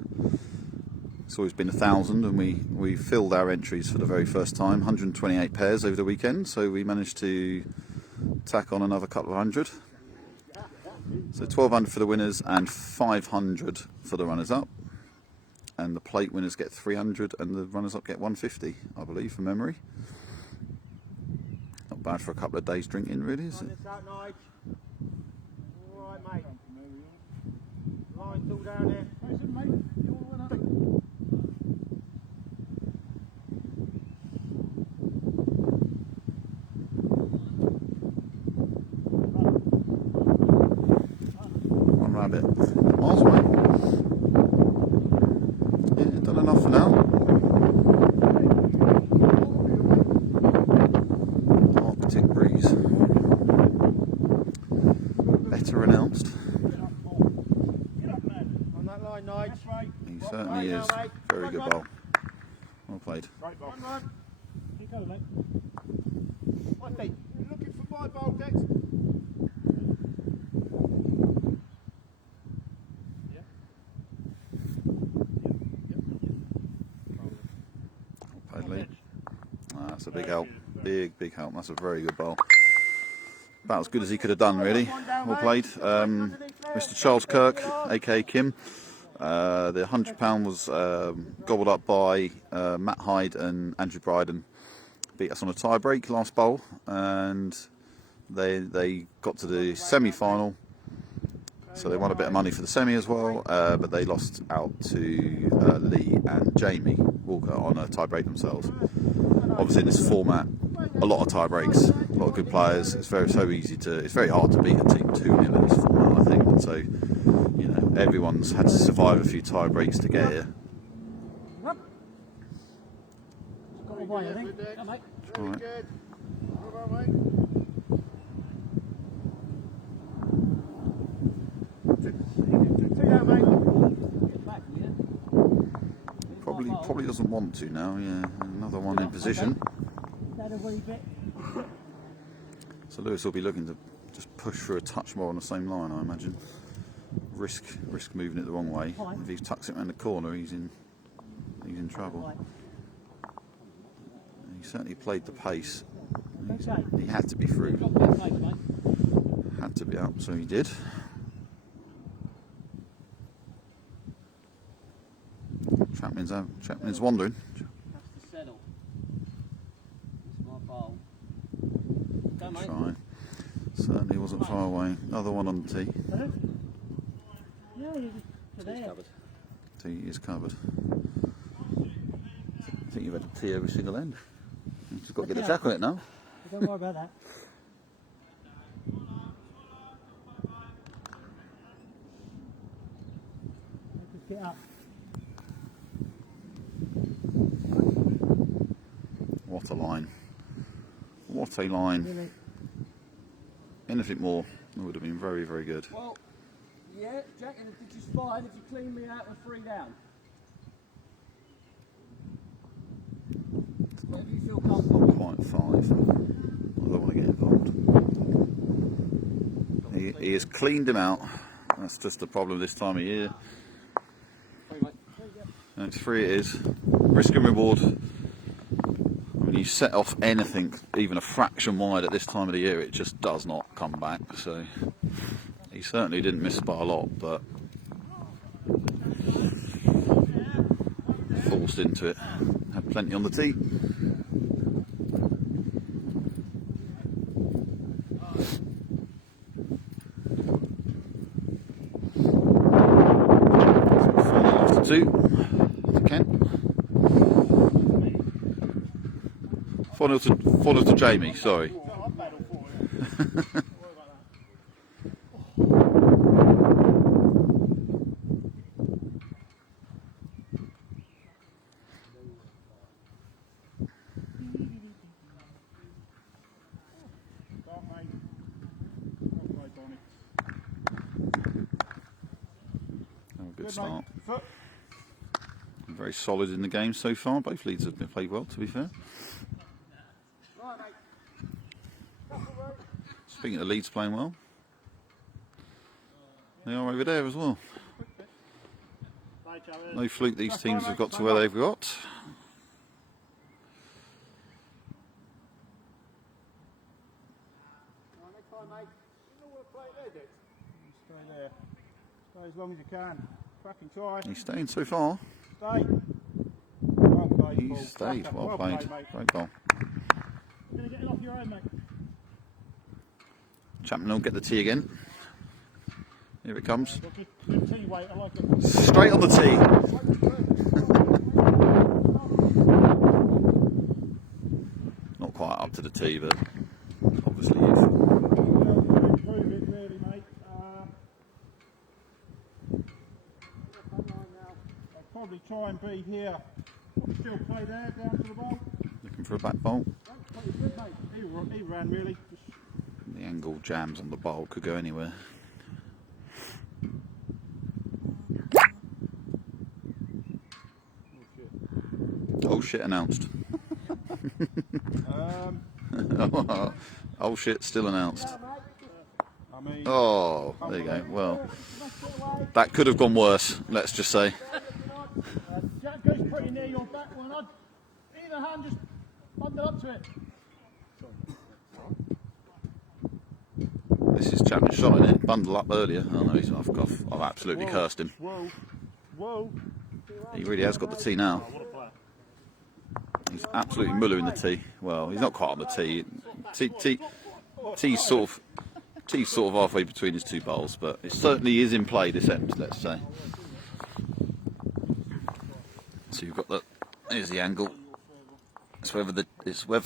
It's always been 1,000, and we filled our entries for the very first time. 128 pairs over the weekend, so we managed to tack on another couple of hundred. So 1,200 for the winners and 500 for the runners-up. And the plate winners get 300 and the runners-up get 150, I believe, from memory. Not bad for a couple of days drinking, really, is it? All right, mate. Line's all down there. Listen, mate. You all winner? One rabbit. Miles away. Yeah, done enough for now. Arctic breeze. Better announced. On that line, Nige. He certainly is. Very good bowl. Well played. Right, bowl. Here you go, mate. I think. You're looking for my bowl, Dex? Played Lee. That's a big help. Big help. That's a very good bowl. About as good as he could have done, really. Well played. Mr. Charles Kirk, aka Kim, The £100 was gobbled up by Matt Hyde and Andrew Bryden. Beat us on a tie break last bowl, and they got to the semi-final. So they won a bit of money for the semi as well, but they lost out to Lee and Jamie Walker on a tie break themselves. Obviously in this format, a lot of tie breaks, a lot of good players. It's very hard to beat a team 2-0 in this format, I think. So, you know, everyone's had to survive a few tie breaks to get here. Got away, I think. Come, mate. All right. Good. Well done, mate. Get back, will you? Probably doesn't want to now. Yeah, another one in position. That a wee bit. So Lewis will be looking to just push for a touch more on the same line, I imagine. Risk moving it the wrong way. If he tucks it around the corner, he's in trouble. He certainly played the pace. He had to be through. Had to be up, so he did. Chaplin's wandering. That's to settle. It's my bowl. Go, mate. Try. Certainly wasn't far away. Another one on the tee. Yeah, you just Tee's covered. Tee is covered. I think you've had a tee every single end. You've just got to get a jack on it now. Don't worry about that. Just get up. What a line. What a line. Really. Anything more, it would have been very, very good. Well, yeah, Jack, and did you fine if you clean me out with 3 down? Whatever you feel comfortable. Not quite 5. I don't want to get involved. He has cleaned him out. That's just the problem this time of year. Sorry, mate. And it's 3 it is. Risk and reward. When you set off anything, even a fraction wide at this time of the year, it just does not come back. So he certainly didn't miss by a lot, but forced into it. Had plenty on the tee. So 4-2 to Kent. 4-0 to Jamie, sorry. Good start. Very solid in the game so far. Both leads have been played well, to be fair. Speaking of Leeds playing well, they are over there as well. No fluke these teams have got to where they've got. Stay there. Stay as long as you can. Fucking try. He's staying so far. Stay. Well played, Paul. He's stayed. Well played. mate. Great goal. You're going to get it off your own, mate. Chaplin will get the tee again. Here it comes. Good tee weight. I like it. Straight on the tee. Not quite up to the tee, but obviously if Improve it really, mate. I'll probably try and be here. Still play there, down to the ball. looking for a back bolt. Good, mate. He ran really. Just The angle jams on the bowl, could go anywhere. Oh shit announced. Oh shit still announced. I mean, Oh, there you go. Well, that could have gone worse, let's just say. Jack goes pretty near your back one. Either hand just bundle up to it. This is Chaplin shot in it. Bundle up earlier. Oh no, I've absolutely cursed him. whoa. Whoa. He really has got the tee now. What a player. He's absolutely mullering the tee. Well, he's not quite on the tee. Tee's sort of halfway between his two bowls, but it certainly is in play this end, let's say. So you've got the, here's the angle. It's whether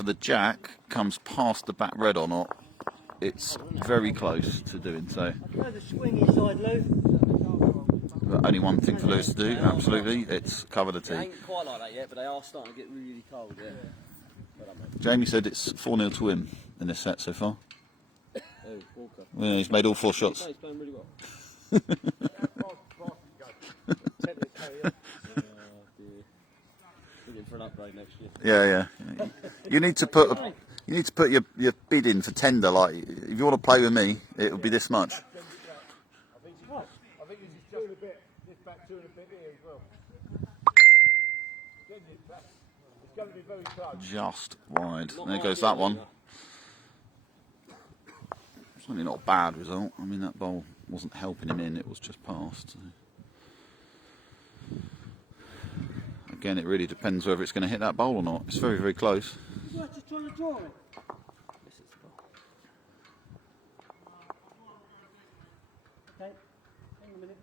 the jack comes past the back red or not. It's very close to doing so. Go the swingy side, Lou. But only one thing for Lewis to do, absolutely, it's cover the They tee. ain't quite like that yet, but they are starting to get really cold, yeah. Jamie said it's 4-0 to him in this set so far. Oh, Walker. Yeah, he's made all 4 shots. No, he's playing really well. Looking for an upgrade next year. Yeah. You need to put your bid in for tender. Like, if you want to play with me, it'll be this much. I think he's just doing a bit. This back doing a bit here as well. It's going to be very close. Just wide. There goes that one. Certainly not a bad result. I mean, that ball wasn't helping him in, it was just past. Again, it really depends whether it's going to hit that bowl or not. It's very, very close. You're just trying to draw it. Okay, hang on a minute.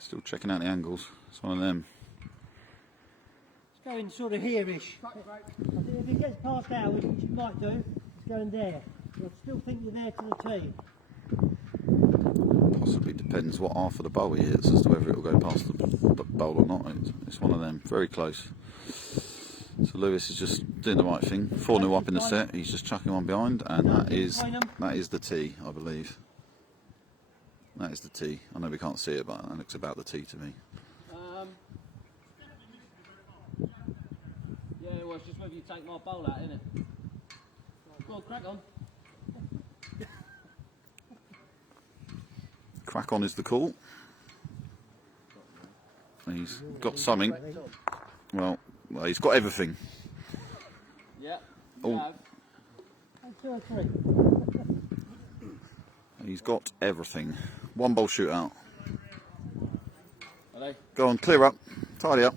Still checking out the angles. It's one of them. It's going sort of here-ish. I think if it gets past out, which it might do, it's going there. I still think you're there to the tee. Possibly depends what half of the bowl he hits as to whether it will go past the bowl or not. It's one of them. Very close. So Lewis is just doing the right thing. 4-0 up in the set. He's just chucking one behind, and that is the tee, I believe. That is the tee. I know we can't see it, but that looks about the tee to me. Yeah, well, it's just whether you take my bowl out, isn't it? Go on, crack on. Crack on is the call. He's got something. Well, he's got everything. Yeah. Oh. 2 or 3. He's got everything. One bowl shootout. Are they? Go on, clear up. Tidy up.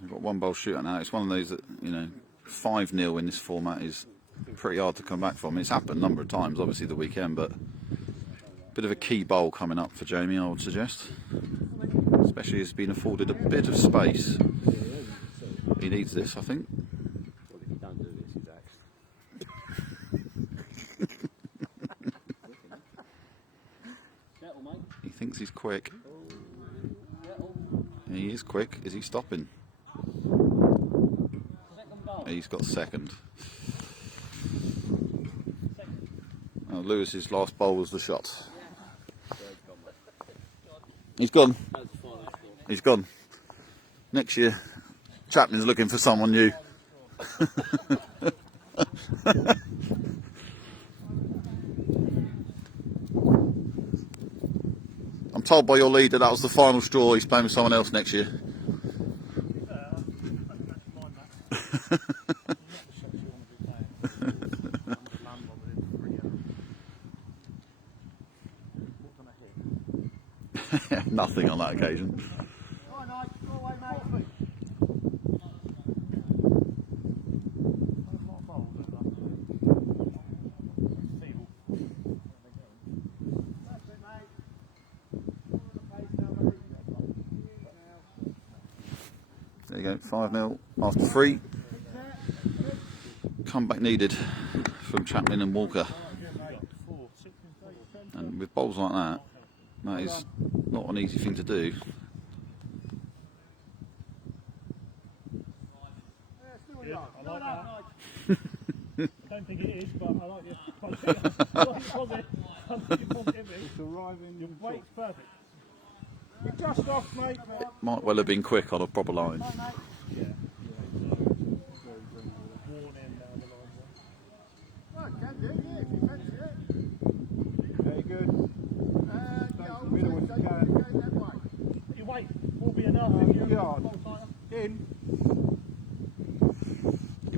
We've got one bowl shootout now. It's one of those that, 5-0 in this format is pretty hard to come back from. It's happened a number of times, obviously the weekend, but a bit of a key bowl coming up for Jamie, I would suggest. Especially as he's been afforded a bit of space. He needs this, I think. Well, if you don't do this, he's Settle, mate. He thinks he's quick. Settle. He is quick. Is he stopping? Second bowl. He's got second. Lewis's last bowl was the shot. He's gone. That's the final score. He's gone. Next year, Chaplin's looking for someone new. I'm told by your leader that was the final straw. He's playing with someone else next year. Nothing on that occasion. There you go, 5-0 after 3. Comeback needed from Chaplin and Walker. And with bowls like that, that is not an easy thing to do. Yeah, I like that. I don't think it is, but I like your positive. It's arriving. Your weight's perfect. You're just off, mate. Might well have been quick on a proper line. Yeah. Very good. Your weight will be enough if you're in.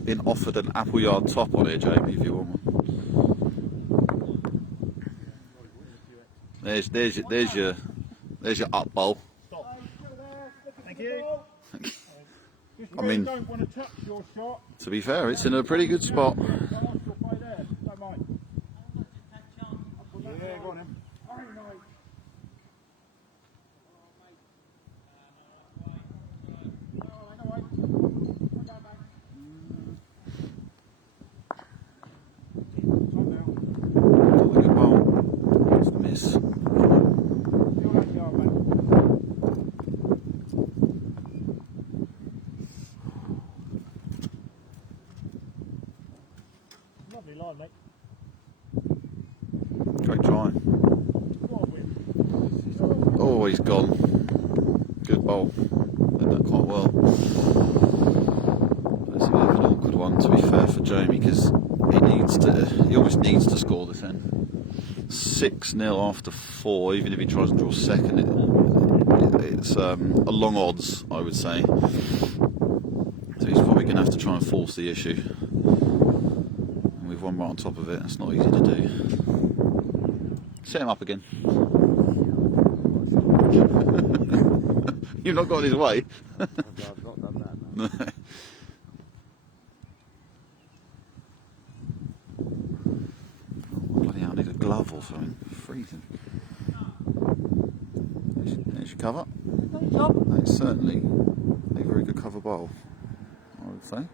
been offered an Appleyard top on it, Jamie, if you want one. There's your up bowl. Thank you. Just I really mean- don't want to touch your shot. To be fair, it's in a pretty good spot. So I'll still play there. Don't mind. Yeah, go on then. Very nice. Not a good bowl. It's a miss. Lovely line, mate. Great try. Oh, he's gone. Good bowl. Did that quite well. It's a bit of an awkward one, to be fair, for Jamie, because he almost needs to score this end. 6-0 after 4. Even if he tries to draw second, it's a long odds, I would say. So he's probably going to have to try and force the issue. And we've one right on top of it. It's not easy to do. Set him up again. You've not got in his way. I've not done that. No. Bloody hell, I need a glove or something. Freezing. There's your cover. That's certainly a very good cover bowl, I would say.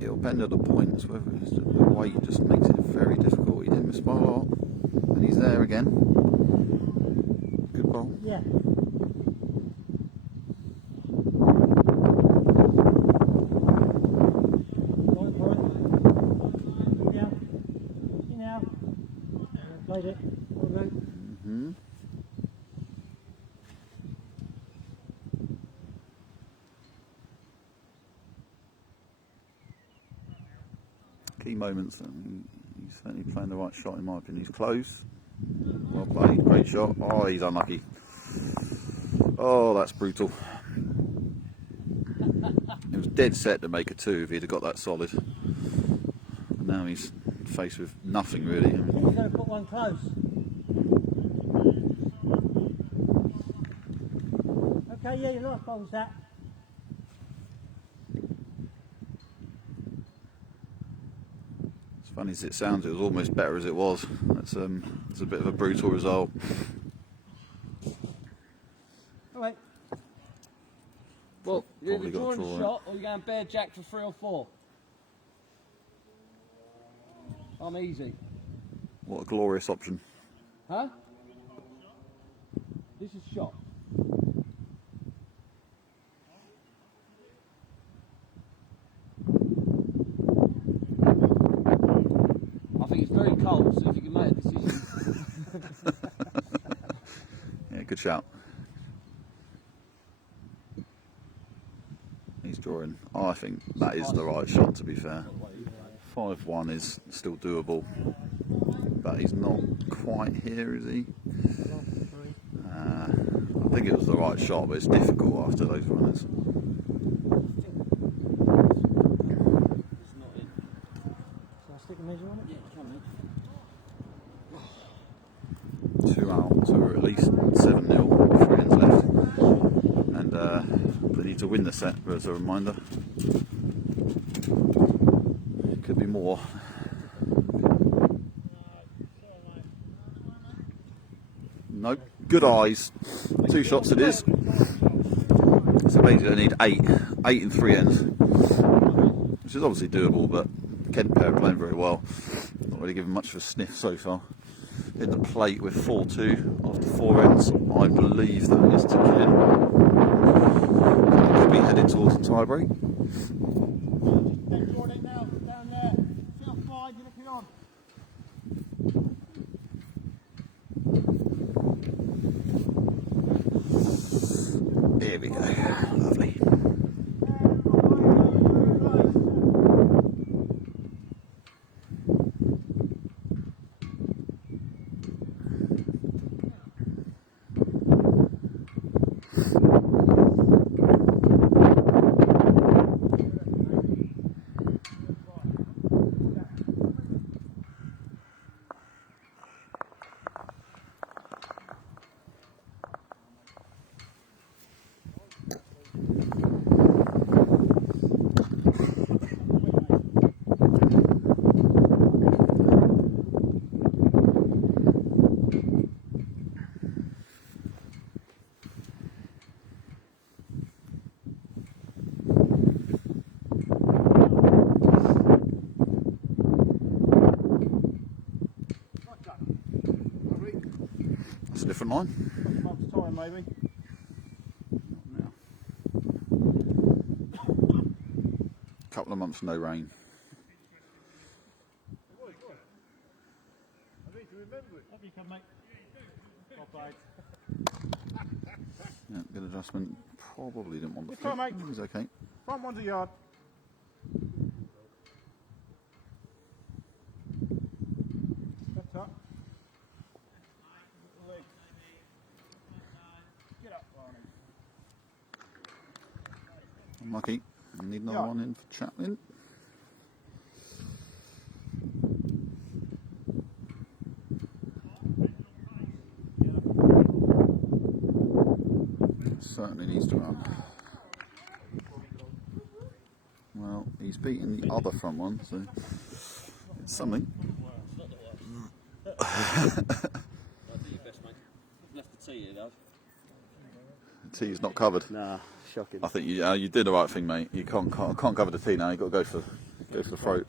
It'll bend at the points, whether it's the weight just makes it very difficult. He didn't miss by a lot, and he's there again. Good bowl. Yeah. Going for it. Yeah. See now. Played it. All right. Mm-hmm. Key moments. He's certainly playing the right shot in my opinion. He's close. Well played. Great shot. Oh, he's unlucky. Oh, that's brutal. It was dead set to make a 2 if he'd have got that solid. And now he's faced with nothing really. I think he's going to put one close. Okay, yeah, nice bowls that. As funny as it sounds, it was almost better as it was. It's a bit of a brutal result. All right. Well, you're Probably either got to drawing a draw shot or you're going bare jack for 3 or 4. I'm easy. What a glorious option. Huh? This is shot. I think it's very cold, so if you can make a decision. Yeah, good shout. He's drawing. Oh, I think that is the right shot, to be fair. 5-1 is still doable, but he's not quite here, is he? I think it was the right shot, but it's difficult after those runners. It's not in. Shall I stick a measure on it? Yeah, come in. 2 out, so we're at least 7-0, 3 ends left. And they need to win the set, as a reminder. It could be more. Nope, good eyes. 2 shots it is. So basically I need 8 and 3 ends. Which is obviously doable, but Kent pair are playing very well. Not really given much of a sniff so far. In the plate with 4-2 after 4 ends. I believe that is to Kent. Could be headed towards the tie break. Take Jordan now, down there. See how far you're looking on. Here we go. Lovely. mind. A month's time, maybe. Now. Couple of months, no rain. I need to remember it. Up you come, mate. Yeah, good adjustment. Probably didn't want the Good try, flip. mate. It was okay. Front one's a yard. Set up. Little leg. Get up, Barney. Unlucky. We need another Yeah. one in for Chaplin. Certainly needs to run. Well, he's beating the other front one, so it's something. I'll do your best, mate. Left the tee here, though. The tee's not covered. Nah, shocking. I think you did the right thing, mate. You can't cover the tee now. You got to go for the throat.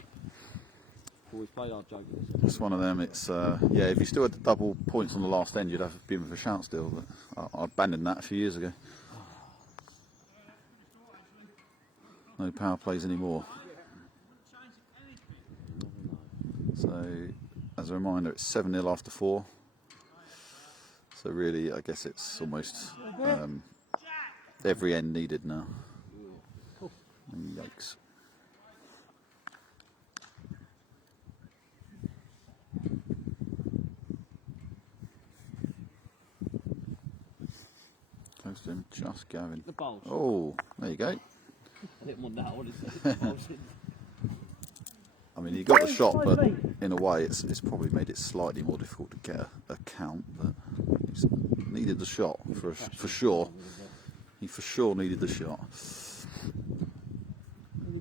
Always played hard joking. It's one of them. It's yeah. If you still had the double points on the last end, you'd have been with a shout still. But I abandoned that a few years ago. No power plays anymore. So, as a reminder, it's 7-0 after 4. So really, I guess it's almost every end needed now. And yikes. Close to him, just going. The bowls. Oh, there you go. I didn't want that, I wanted the bowls in. I mean, he got the shot, but in a way, it's probably made it slightly more difficult to get a count. But he's needed the shot for sure. He for sure needed the shot.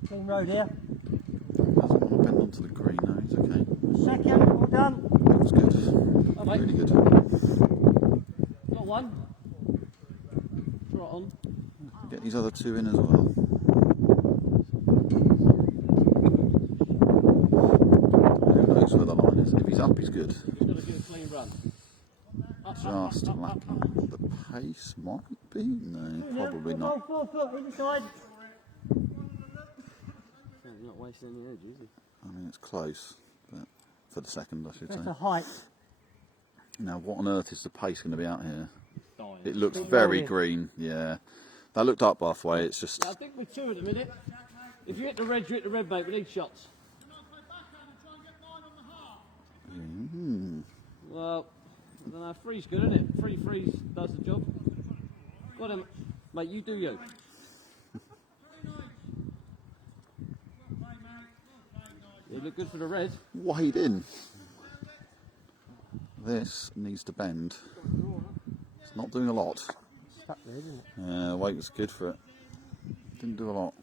Clean road here. Doesn't want to bend onto the green. No, he's okay. Second, all done. That was good. Oh, mate. Really good. Got one. Try it on. Get these other two in as well. Who knows where the line is? If he's up, he's good. Just got to give a clean run. Just lacking the pace, might be. No, probably not. 4 foot inside. You're not wasting any energy, is he? I mean, it's close, but for the second, I should say. That's a height. Now, what on earth is the pace going to be out here? Dying. It looks Big very roll green. Yeah, that looked up halfway. It's just I think we're 2 at the minute. If you hit the red, you hit the red, mate. We need shots. Well, I don't know. Three's good, isn't it? Three's does the job. Got him, mate. You do you. You look good for the red. wide in. This needs to bend. It's not doing a lot. Stuck there, isn't it? The weight was good for it. Didn't do a lot.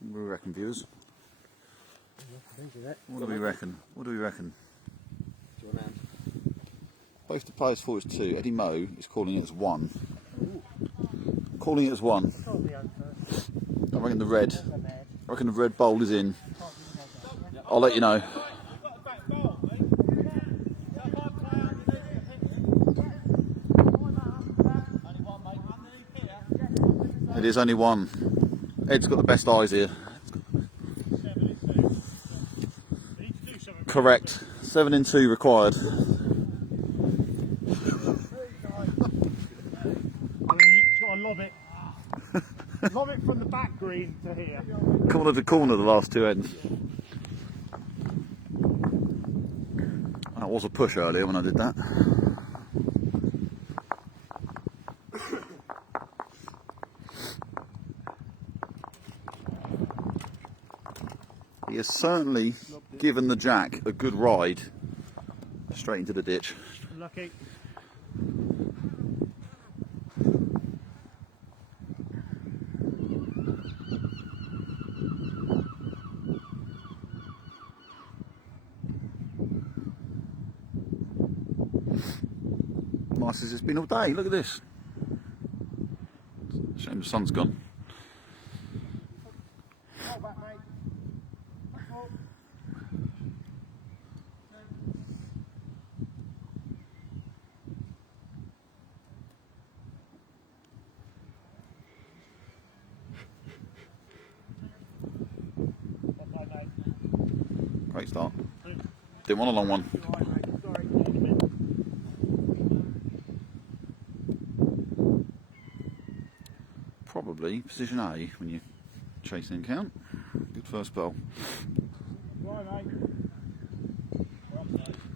What do we reckon, viewers? What do we reckon? What do we reckon? Both the players thought it was 2. Eddie Moe is calling it as 1. Calling it as 1. I reckon the red. I reckon the red bowl is in. I'll let you know. It is only 1. Ed's got the best eyes here. Correct. 7 in 2 required. Got to lob it. Lob it from the back green to here. Corner to corner, the last 2 ends. That was a push earlier when I did that. He has certainly given the jack a good ride straight into the ditch. Lucky. Nice as it's been all day. Look at this. Shame the sun's gone. Roll back, mate. Back up. Great start. Didn't want a long one. Probably position A when you're chasing count. Good first ball.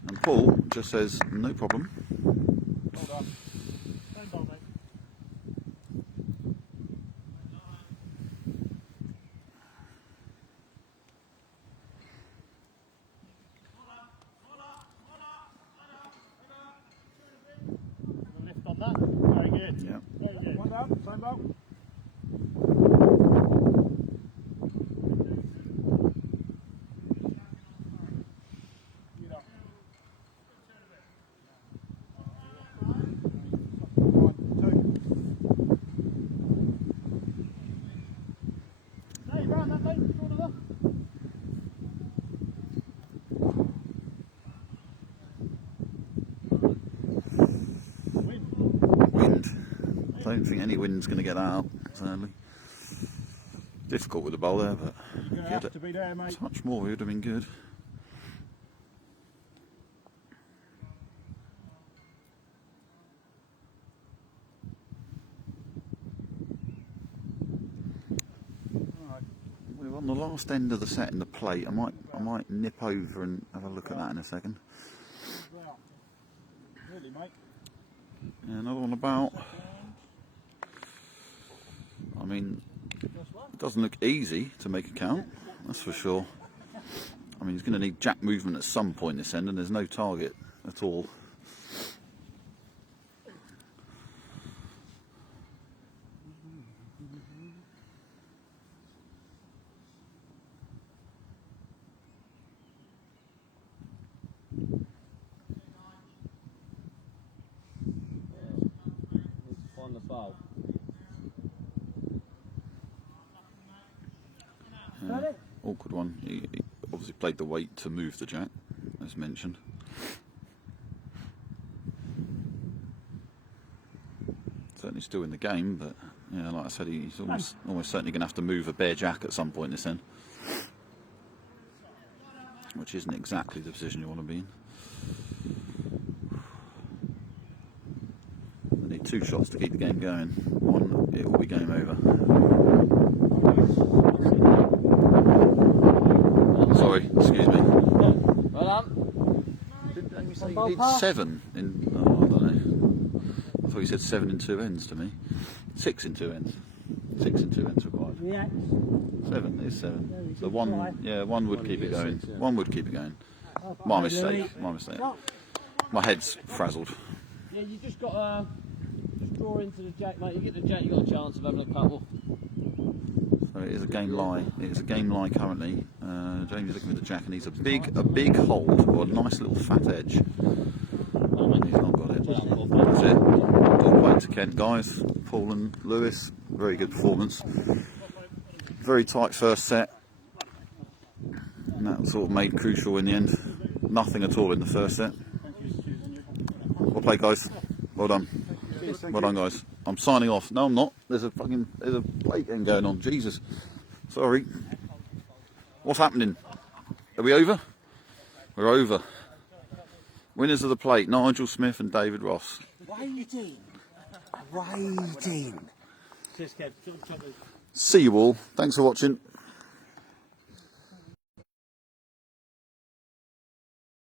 And Paul just says no problem. Lift on that. Very good. Yeah. Very good. One down, same ball. Hey, round that mate. Sort of up. Wind. Don't think any wind's going to get that out, sadly. Difficult with the bowl there, but You're gonna have to be there, mate. touch more would have been good. We're on the last end of the set in the plate. I might nip over and have a look at that in a second. Really, mate. Yeah, another one about. I mean, it doesn't look easy to make a count, that's for sure. I mean, he's going to need jack movement at some point this end, and there's no target at all. On the bowl. Awkward one. He obviously played the weight to move the jack, as mentioned. Certainly still in the game, but yeah, like I said, he's almost certainly going to have to move a bare jack at some point this end, which isn't exactly the position you want to be in. They need 2 shots to keep the game going. One, it will be game over. Sorry, excuse me. Well done. Didn't you say you need 7 in? Oh, I don't know. I thought you said 7 in 2 ends to me. 6 in 2 ends. 6 in 2 ends required. React. 7 is 7. Yeah, So one, yeah, one would keep it going. One would keep it going. My mistake. My mistake. My head's frazzled. Yeah, you just got to just draw into the jack, mate. You get the jack, you got a chance of having a couple. So it is a game lie. It is a game lie currently. Jamie's looking with the jack, and he's a big hold or a nice little fat edge. And he's not got it. That's it. All played to Kent, guys. Paul and Lewis. Very good performance. Very tight first set. And that sort of made crucial in the end. Nothing at all in the first set. Well played, guys. Well done. Well done, guys. I'm signing off. No, I'm not. There's a plate game going on. Jesus. Sorry. What's happening? Are we over? We're over. Winners of the plate, Nigel Smith and David Ross. Waiting. Just kept. See you all. Thanks for watching.